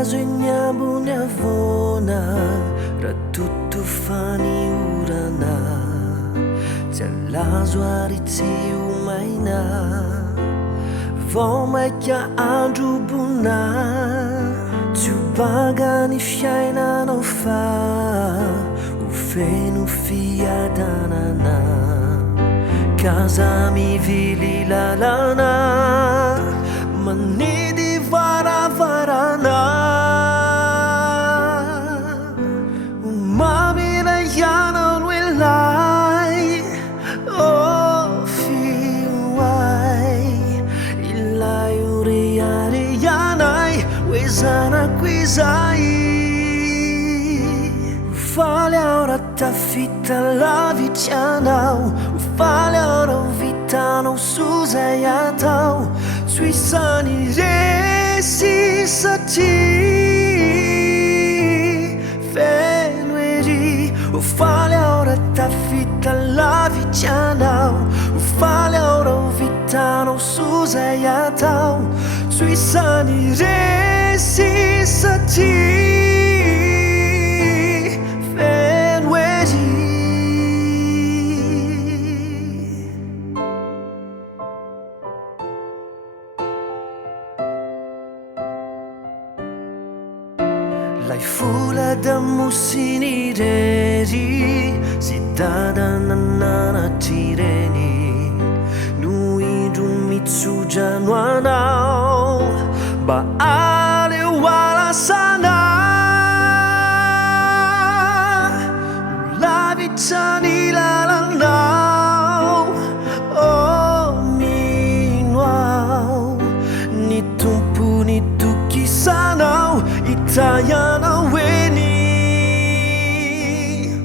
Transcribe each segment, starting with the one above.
Nyambo nyavona Ratutu fani urana Tialazo aritsi umaina Vao maika andro bona Tsy hobaga ny fiainanao fa Ho feno fiadanana Kaza mivily lalana Manidy varavarana Mamira yana nwelay Oh fiway Ilay uriarianay Wezanako izay Ufaly aura tafita lavitrianao Ufaly aura vitanao sozay atao Tsy isany resy satria feno ery Ufaly aura tafita lavitrianao Ufaly aura vitanao sozay atao Tsy isany resy satria feno ery Lay fola da mosiny irery Sy dadanananatry ireny No indro mitsodrano anao Mba aleo alasana Lavitra ny lalanao Oh mino aho Ny tompony tokisanao Itayanao eny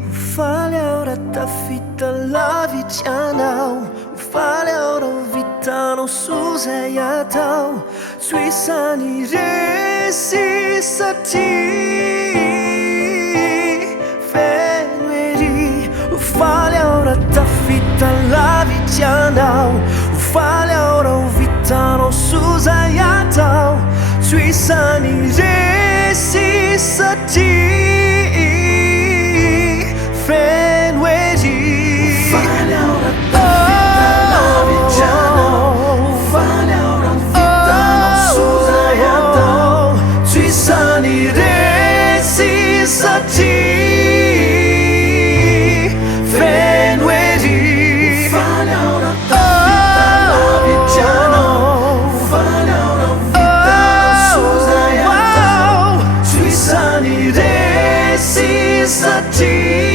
Ufaly aura tafita lavitrianao Ufaly aura vitanao sozay atao Tsy isany resy satria feno ery Ufaly aura tafita lavitrianao Ufaly aura vitanao sozay atao Tsy isany resy satria feno ery Ufaly aura tafita lavitrianao Ufaly aura vitanao sozay atao Tsy isany resy satria feno ery Ufaly aura tafita lavitrianao Ufaly aura vitanao sozay atao Tsy isany resy satria